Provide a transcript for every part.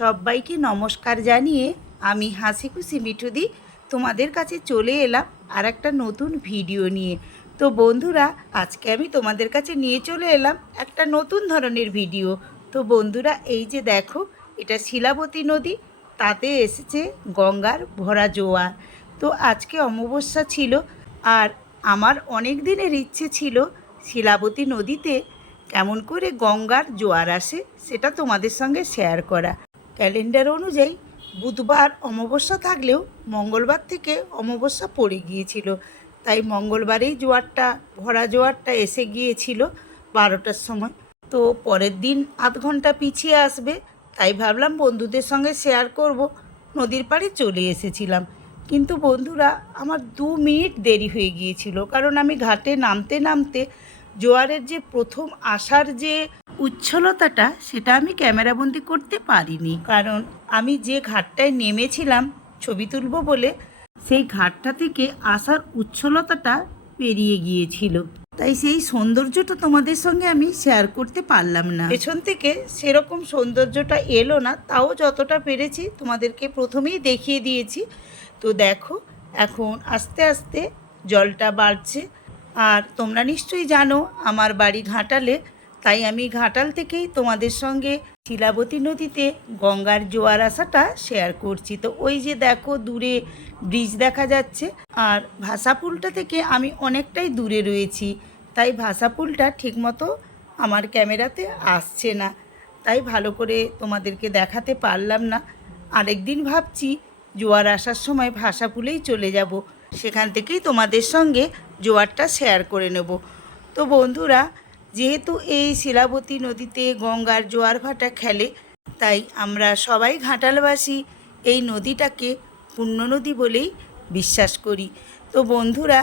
সবাইকে নমস্কার জানিয়ে আমি হাসিখুশি মিঠুদি তোমাদের কাছে চলে এলাম আর একটা নতুন ভিডিও নিয়ে। তো বন্ধুরা, আজকে আমি তোমাদের কাছে নিয়ে চলে এলাম একটা নতুন ধরনের ভিডিও। তো বন্ধুরা, এই যে দেখো, এটা শিলাবতী নদী, তাতে এসেছে গঙ্গার ভরা জোয়ার। তো আজকে অমাবস্যা ছিল, আর আমার অনেক দিনের ইচ্ছে ছিল শিলাবতী নদীতে কেমন করে গঙ্গার জোয়ার আসে সেটা তোমাদের সঙ্গে শেয়ার করা। ক্যালেন্ডার অনুযায়ী বুধবার অমাবস্যা থাকলেও মঙ্গলবার থেকে অমাবস্যা পড়ে গিয়েছিল, তাই মঙ্গলবারেই ভরা জোয়ারটা এসে গিয়েছিল 12টার সময়। তো পরের দিন আধ ঘন্টা পিছিয়ে আসবে, তাই ভাবলাম বন্ধুদের সঙ্গে শেয়ার করব। নদীর পাড়ে চলে এসেছিলাম, কিন্তু বন্ধুরা, আমার 2 মিনিট দেরি হয়ে গিয়েছিল, কারণ আমি ঘাটে নামতে নামতে জোয়ারের যে প্রথম আসার যে উচ্ছলতাটা সেটা আমি ক্যামেরাবন্দি করতে পারিনি, কারণ আমি যে ঘাটটায় নেমেছিলাম ছবি তুলব বলে, সেই ঘাটটা থেকে আসার উচ্ছলতাটা পেরিয়ে গিয়েছিল, তাই সেই সৌন্দর্যটা তোমাদের সঙ্গে আমি শেয়ার করতে পারলাম না। পেছন থেকে সেরকম সৌন্দর্যটা এলো না, তাও যতটা পেরেছি তোমাদেরকে প্রথমেই দেখিয়ে দিয়েছি। তো দেখো, এখন আস্তে আস্তে জলটা বাড়ছে, আর তোমরা নিশ্চয়ই জানো আমার বাড়ি ঘাটালে, তাই আমি ঘাটাল থেকেই তোমাদের সঙ্গে শিলাবতী নদীতে গঙ্গার জোয়ার আসাটা শেয়ার করছি। তো ওই যে দেখো, দূরে ব্রিজ দেখা যাচ্ছে, আর ভাষাপুলটা থেকে আমি অনেকটাই দূরে রয়েছি, তাই ভাষাপুলটা ঠিকমতো আমার ক্যামেরাতে আসছে না, তাই ভালো করে তোমাদেরকে দেখাতে পারলাম না। আরেকদিন ভাবছি জোয়ার আসার সময় ভাষাপুলেই চলে যাব, সেখান থেকেই তোমাদের সঙ্গে জোয়ারটা শেয়ার করে নেব। তো বন্ধুরা, যেহেতু এই শিলাবতী নদীতে গঙ্গার জোয়ার ভাটা খেলে, তাই আমরা সবাই ঘাটালবাসী এই নদীটাকে পুণ্য নদী বলেই বিশ্বাস করি। তো বন্ধুরা,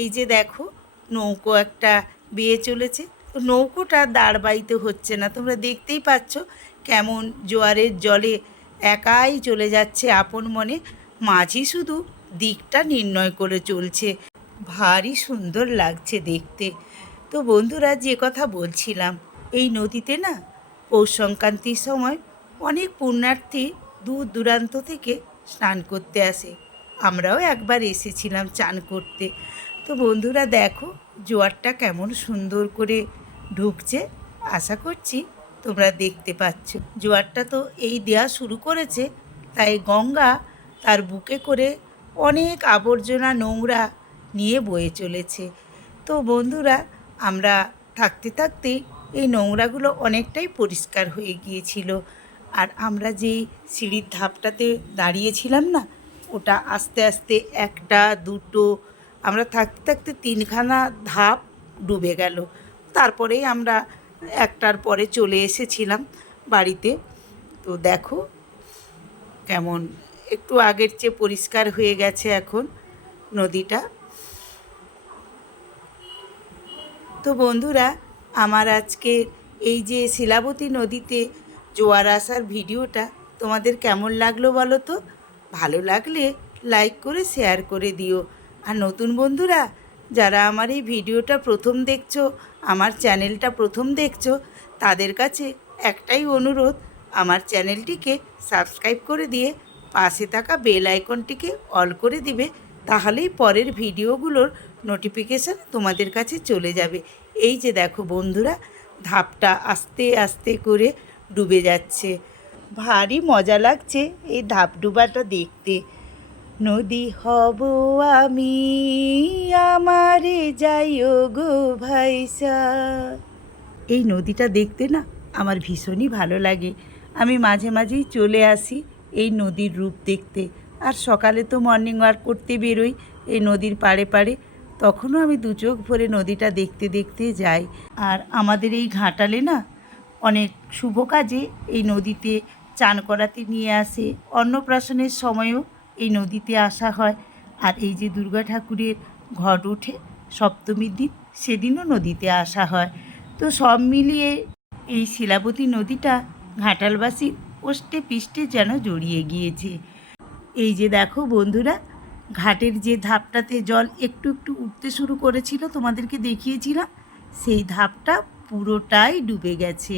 এই যে দেখো, নৌকো একটা বেয়ে চলেছে। তো নৌকোটা দাঁড় বাইতে হচ্ছে না, তোমরা দেখতেই পাচ্ছ কেমন জোয়ারের জলে একাই চলে যাচ্ছে আপন মনে, মাঝি শুধু দিকটা নির্ণয় করে চলছে। ভারী সুন্দর লাগছে দেখতে। তো বন্ধুরা, যে কথা বলছিলাম, এই নদীতে না পৌষ সংক্রান্তির সময় অনেক পুণ্যার্থী দূর দূরান্ত থেকে স্নান করতে আসে। আমরাও একবার এসেছিলাম চান করতে। তো বন্ধুরা দেখো, জোয়ারটা কেমন সুন্দর করে ঢুকছে, আশা করছি তোমরা দেখতে পাচ্ছ। জোয়ারটা তো এই দেয়া শুরু করেছে, তাই গঙ্গা তার বুকে করে অনেক আবর্জনা নোংরা নিয়ে বয়ে চলেছে। তো বন্ধুরা, আমরা থাকতে থাকতেই এই নোংরাগুলো অনেকটাই পরিষ্কার হয়ে গিয়েছিল, আর আমরা যেই সিঁড়ির ধাপটাতে দাঁড়িয়েছিলাম না, ওটা আস্তে আস্তে একটা দুটো, আমরা থাকতে থাকতে 3খানা ধাপ ডুবে গেল। তারপরেই আমরা একটার পরে চলে এসেছিলাম বাড়িতে। তো দেখো কেমন একটু আগের চেয়ে পরিষ্কার হয়ে গেছে এখন নদীটা। তো বন্ধুরা, আমার আজকে এই যে শিলাবতী নদীতে জোয়ার আসার ভিডিওটা তোমাদের কেমন লাগলো বলো তো? ভালো লাগলে লাইক করে শেয়ার করে দিও। আর নতুন বন্ধুরা যারা আমার এই ভিডিওটা প্রথম দেখছো, আমার চ্যানেলটা প্রথম দেখছো, তাদের কাছে একটাই অনুরোধ, আমার চ্যানেলটিকে সাবস্ক্রাইব করে দিয়ে পাশে থাকা বেল আইকনটিকে অল করে দিবে, তাহলেই পরের ভিডিওগুলোর নোটিফিকেশান তোমাদের কাছে চলে যাবে। এই যে দেখো বন্ধুরা, ধাপটা আস্তে আস্তে করে ডুবে যাচ্ছে। ভারী মজা লাগছে এই ধাপ ডুবাটা দেখতে। নদী হব আমি, আমারে যাইও গো ভাইসা। এই নদীটা দেখতে না আমার ভীষণই ভালো লাগে। আমি মাঝে মাঝেই চলে আসি এই নদীর রূপ দেখতে। আর সকালে তো মর্নিং ওয়াক করতে বেরোই এই নদীর পাড়ে পাড়ে, তখনও আমি 2 চোখ ভরে নদীটা দেখতে দেখতে যাই। আর আমাদের এই ঘাটালে না অনেক শুভ কাজে এই নদীতে চান করাতে নিয়ে আসে, অন্নপ্রাশনের সময়ও এই নদীতে আসা হয়। আর এই যে দুর্গা ঠাকুরের ঘট ওঠে সপ্তমীর দিন, সেদিনও নদীতে আসা হয়। তো সব মিলিয়ে এই শিলাবতী নদীটা ঘাটালবাসীর ওষ্ঠে পিষ্টে যেন জড়িয়ে গিয়েছে। এই যে দেখো বন্ধুরা, ঘাটের যে ধাপটাতে জল একটু একটু উঠতে শুরু করেছিল তোমাদেরকে দেখিয়েছিলাম, সেই ধাপটা পুরোটাই ডুবে গেছে।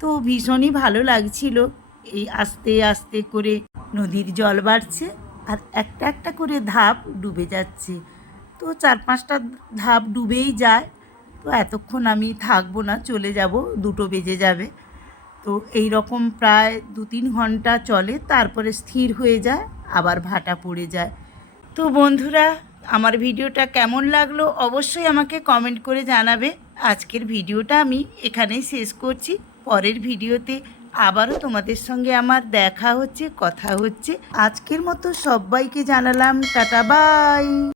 তো ভীষণই ভালো লাগছিল এই আস্তে আস্তে করে নদীর জল বাড়ছে আর একটা একটা করে ধাপ ডুবে যাচ্ছে। তো 4-5টা ধাপ ডুবেই যায়। তো এতক্ষণ আমি থাকবো না, চলে যাব, 2টো বেজে যাবে। তো এই রকম প্রায় 2-3 ঘন্টা চলে, তারপরে স্থির হয়ে যায়, আবার ভাটা পড়ে যায়। তো বন্ধুরা, আমার ভিডিওটা কেমন লাগলো অবশ্যই আমাকে কমেন্ট করে জানাবে। আজকের ভিডিওটা আমি এখানেই শেষ করছি। পরের ভিডিওতে আবারও তোমাদের সঙ্গে আমার দেখা হচ্ছে, কথা হচ্ছে। আজকের মতো সবাইকে জানালাম টাটা, বাই।